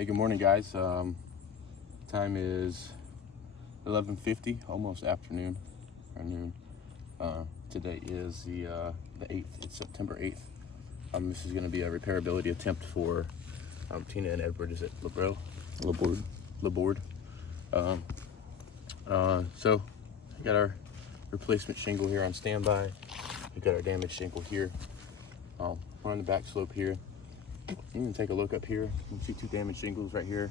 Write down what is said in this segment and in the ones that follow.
Hey, good morning, guys. Time is 11:50, almost afternoon or noon. Today is the 8th. It's September 8th. This is going to be a repairability attempt for Tina and Edward. Is it Laborde? So we got our replacement shingle here on standby. We got our damaged shingle here. We're on the back slope here. You can take a look up here. You can see two damaged shingles right here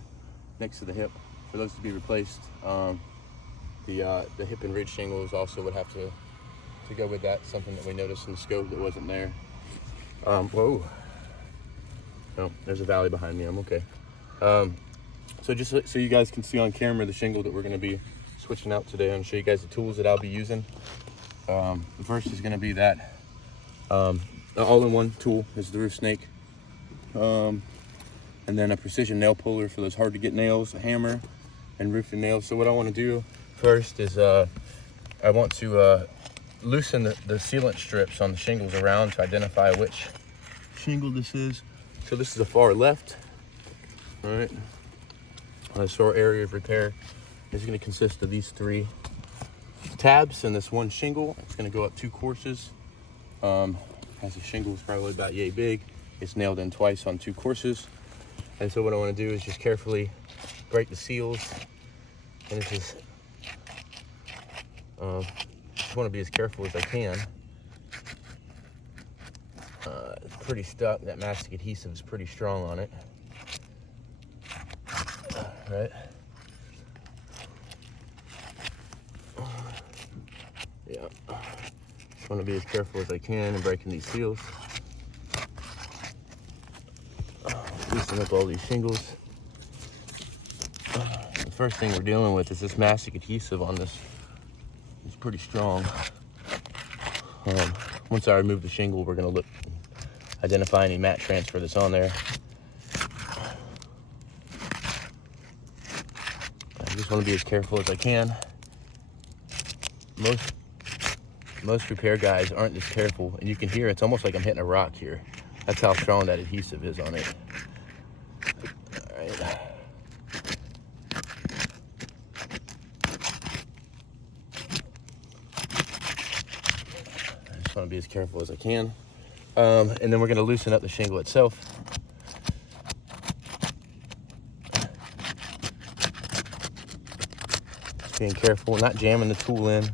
next to the hip for those to be replaced. The hip and ridge shingles also would have to go with that. Something that we noticed in the scope that wasn't there. Whoa. No, there's a valley behind me. I'm okay. So just so you guys can see on camera the shingle that we're going to be switching out today, I'm going to show you guys the tools that I'll be using. The first is going to be that the all-in-one tool is the roof snake. And then a precision nail puller for those hard to get nails, a hammer, and roofing nails. So what I want to do first is I want to loosen the sealant strips on the shingles around to identify which shingle this is. So this is the far left. All right. The sore area of repair is going to consist of these three tabs and this one shingle. It's going to go up 2 courses. As the shingle is probably about yay big, it's nailed in twice on 2 courses. And so what I want to do is just carefully break the seals. And this is, just want to be as careful as I can. It's pretty stuck. That mastic adhesive is pretty strong on it. Right. Yeah. Just want to be as careful as I can in breaking these seals. Loosen up all these shingles. The first thing we're dealing with is this mastic adhesive on this. It's pretty strong. Once I remove the shingle, we're going to identify any mat transfer that's on there. I just want to be as careful as I can. Most repair guys aren't this careful, and you can hear it's almost like I'm hitting a rock here. That's how strong that adhesive is on it. All right. I just want to be as careful as I can. And then we're going to loosen up the shingle itself. Just being careful, not jamming the tool in,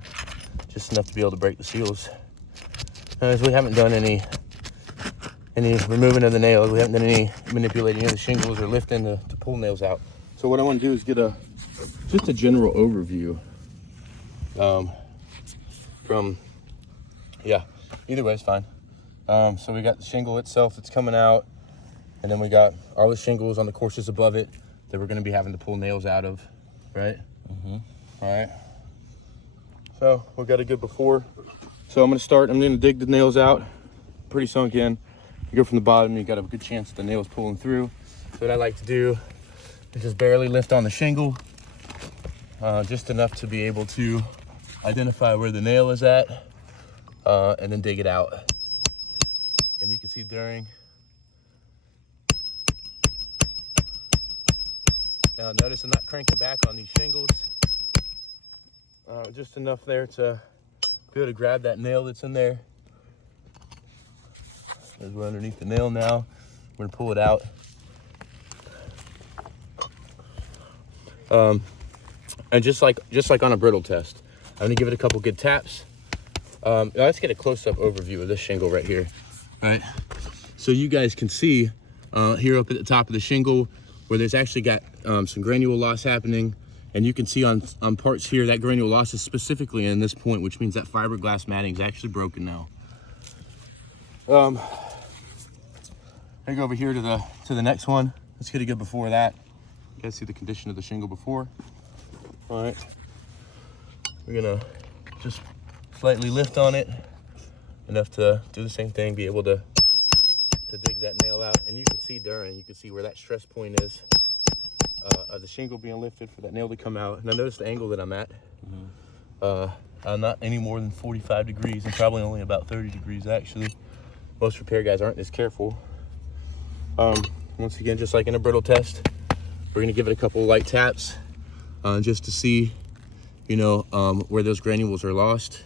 just enough to be able to break the seals. As we haven't done any removing of the nails, we haven't done any manipulating of the shingles or lifting to pull nails out. So what I want to do is get just a general overview either way is fine. So we got the shingle itself that's coming out, and then we got all the shingles on the courses above it that we're going to be having to pull nails out of, right? Mm-hmm. All right. So we got a good before. So I'm going to dig the nails out, pretty sunk in. You go from the bottom, you got a good chance the nail's pulling through. So what I like to do is just barely lift on the shingle, just enough to be able to identify where the nail is at, and then dig it out. And you can see now notice I'm not cranking back on these shingles, just enough there to be able to grab that nail that's in there. As we're underneath the nail now, we're gonna pull it out. And just like on a brittle test, I'm gonna give it a couple good taps. Let's get a close-up overview of this shingle right here. All right, so you guys can see here up at the top of the shingle where there's actually got some granule loss happening, and you can see on parts here that granule loss is specifically in this point, which means that fiberglass matting is actually broken now. I go over here to the next one. Let's get a good before that. You guys see the condition of the shingle before. All right, we're gonna just slightly lift on it, enough to do the same thing, be able to dig that nail out. And you can see where that stress point is of the shingle being lifted for that nail to come out. And I notice the angle that I'm at. Mm-hmm. I'm not any more than 45 degrees. I'm probably only about 30 degrees actually. Most repair guys aren't this careful. Once again, just like in a brittle test, We're gonna give it a couple of light taps just to see, you know, where those granules are lost.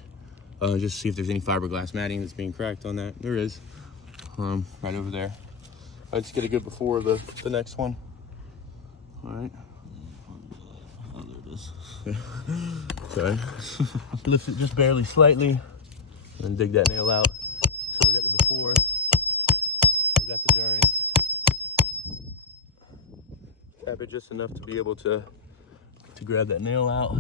Just to see if there's any fiberglass matting that's being cracked on that. There is, right over there. Let's get a good before of the next one. All right. Oh, there it is. Sorry. Lift it just barely slightly and dig that nail out. So we got the before, we got the during. Tap it just enough to be able to grab that nail out.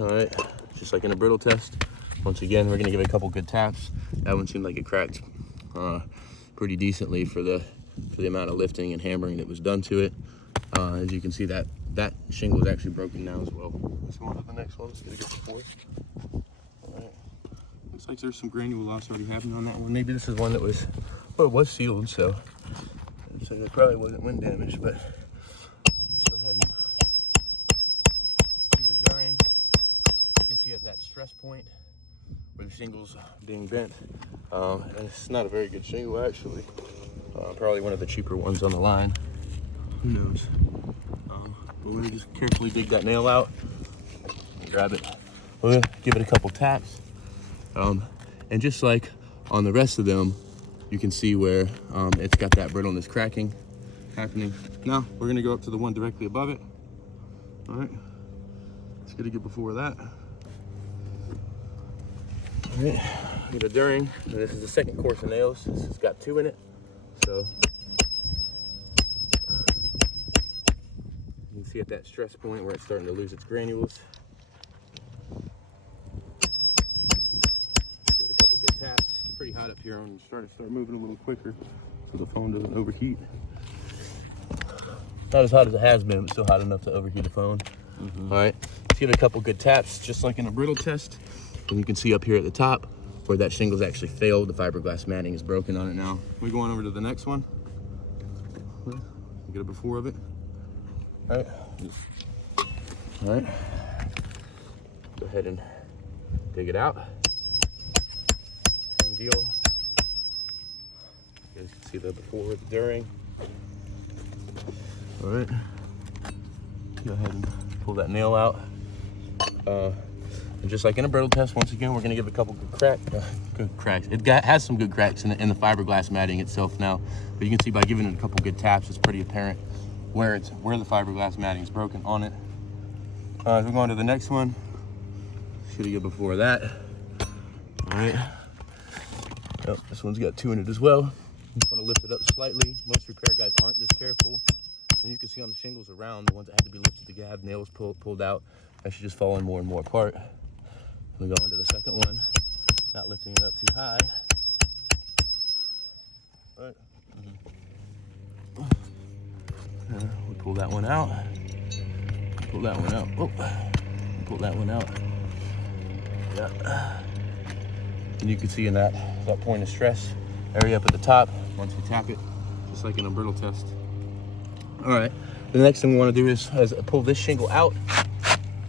All right, just like in a brittle test. Once again, we're gonna give it a couple good taps. That one seemed like it cracked pretty decently for the amount of lifting and hammering that was done to it. As you can see, that shingle is actually broken now as well. Let's go on to the next one. Let's get a good before. All right. Looks like there's some granule loss already happening on that one. Maybe this is one that was, well, it was sealed, so it probably wasn't wind damage, but let's go ahead and do the during. You can see at that stress point where the shingle's being bent. And it's not a very good shingle, actually. Probably one of the cheaper ones on the line. Who knows? But we're gonna just carefully dig that nail out and grab it. We're gonna give it a couple taps. And just like on the rest of them, you can see where it's got that brittleness cracking happening. Now we're gonna go up to the one directly above it. All right, let's get a good before of that. All right, get a during. And this is the second course of nails. This has got 2 in it, so you can see at that stress point where it's starting to lose its granules. Give it a couple good taps. It's pretty hot up here. I'm starting to start moving a little quicker so the phone doesn't overheat. Not as hot as it has been, but still hot enough to overheat the phone. All right, let's give it a couple good taps, just like in a brittle test. And you can see up here at the top where that shingle's actually failed. The fiberglass matting is broken on it now. We're going over to the next one. Get a before of it. All right. All right. Go ahead and dig it out. Same deal. You guys can see the before, the during. All right. Go ahead and pull that nail out. And just like in a brittle test, once again, we're gonna give it a couple good cracks. It has some good cracks in the fiberglass matting itself now, but you can see by giving it a couple good taps, it's pretty apparent where the fiberglass matting is broken on it. We're going to the next one. Should have get before that. All right. Oh, this one's got 2 in it as well. Just want to lift it up slightly. Most repair guys aren't this careful. And you can see on the shingles around, the ones that had to be lifted to have nails pulled out, actually just falling more and more apart. We go on to the second one, not lifting it up too high. Right. We pull that one out. Pull that one out. Oh, pull that one out. Yeah. And you can see in that point of stress area up at the top, once we tap it, just like in a brittle test. All right. The next thing we want to do is pull this shingle out.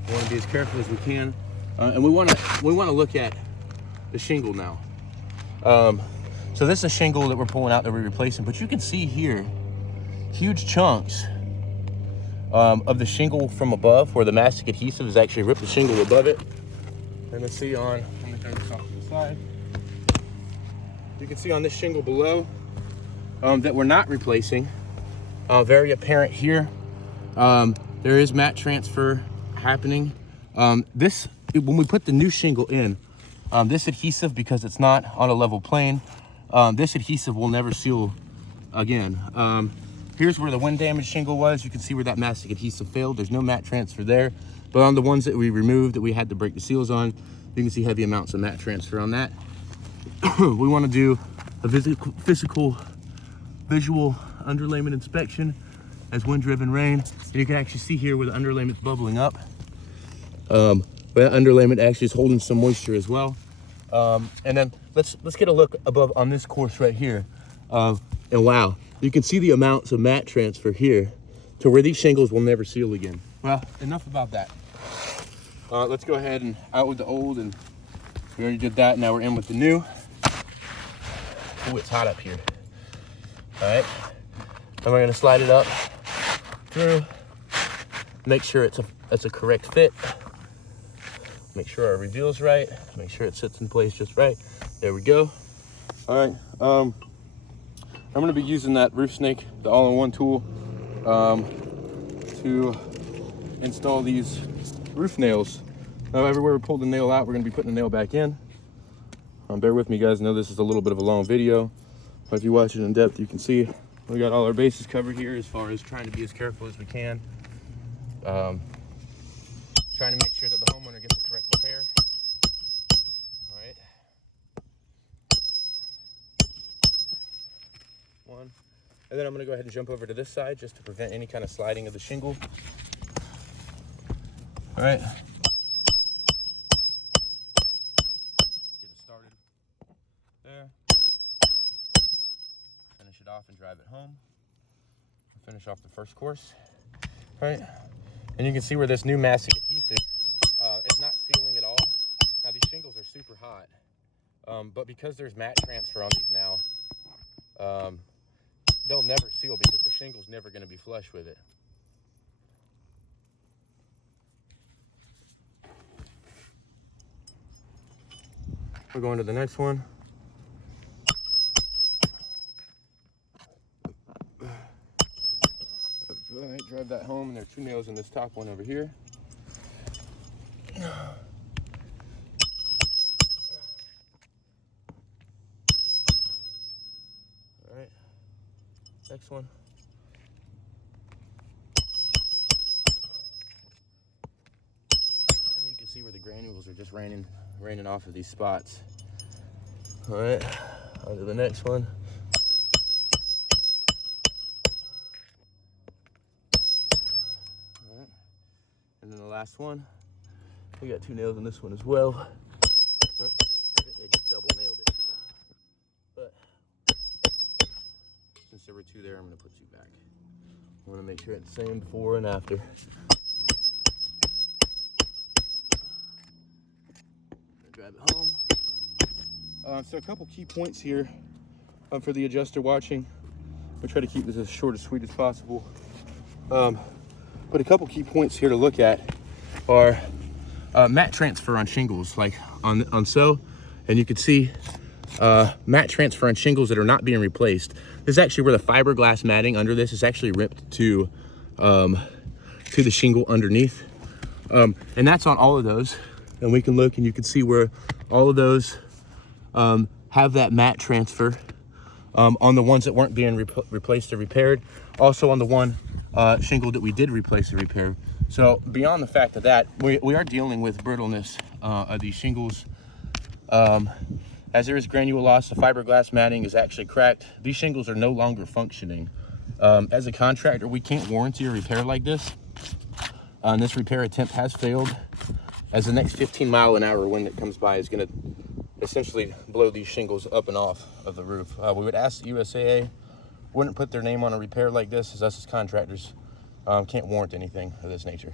We want to be as careful as we can. And we want to look at the shingle now. So this is a shingle that we're pulling out that we're replacing, but you can see here huge chunks of the shingle from above where the mastic adhesive has actually ripped the shingle above it. And let's see let me turn this off to the side. You can see on this shingle below that we're not replacing, very apparent here. There is mat transfer happening. When we put the new shingle in, this adhesive, because it's not on a level plane, this adhesive will never seal again. Here's where the wind damage shingle was. You can see where that mastic adhesive failed. There's no mat transfer there. But on the ones that we removed that we had to break the seals on, you can see heavy amounts of mat transfer on that. We want to do a visual underlayment inspection as wind-driven rain. And you can actually see here where the underlayment's bubbling up. But that underlayment actually is holding some moisture as well. And then let's get a look above on this course right here. And wow, you can see the amounts of mat transfer here to where these shingles will never seal again. Well, enough about that. Let's go ahead and out with the old, and we already did that. Now we're in with the new. Oh, it's hot up here. All right. And we're gonna slide it up through, make sure it's a correct fit, make sure our reveal's right, make sure it sits in place just right. There we go. All right, I'm gonna be using that roof snake, the all-in-one tool, to install these roof nails. Now, everywhere we pull the nail out, we're gonna be putting the nail back in. Bear with me, guys. I know this is a little bit of a long video, but if you watch it in depth, you can see we got all our bases covered here as far as trying to be as careful as we can. Trying to make sure that the homeowner gets the correct repair. All right. One. And then I'm gonna go ahead and jump over to this side just to prevent any kind of sliding of the shingle. All right. Get it started there. Finish it off and drive it home. Finish off the first course. All right. And you can see where this new mastic adhesive is not sealing at all. Now these shingles are super hot, but because there's mat transfer on these now, they'll never seal because the shingle's never going to be flush with it. We're going to the next one. All right, drive that home, and there are 2 nails in this top one over here. All right, next one. And you can see where the granules are just raining off of these spots. All right, on to the next one. And then the last one, we got 2 nails in this one as well. I think they just double nailed it. But since there were 2 there, I'm gonna put 2 back. I wanna make sure it's the same before and after. Drive it home. So a couple key points here for the adjuster watching. We'll try to keep this as short and sweet as possible. But a couple key points here to look at are mat transfer on shingles, like on so, and you can see mat transfer on shingles that are not being replaced. This is actually where the fiberglass matting under this is actually ripped to the shingle underneath, and that's on all of those. And we can look and you can see where all of those have that mat transfer on the ones that weren't being replaced or repaired. Also on the one shingle that we did replace or repair. So beyond the fact of that, we are dealing with brittleness of these shingles. As there is granule loss, the fiberglass matting is actually cracked. These shingles are no longer functioning. As a contractor, we can't warranty a repair like this. And this repair attempt has failed, as the next 15-mile-an-hour wind that comes by is gonna essentially blow these shingles up and off of the roof. We would ask the USAA wouldn't put their name on a repair like this, as us as contractors can't warrant anything of this nature.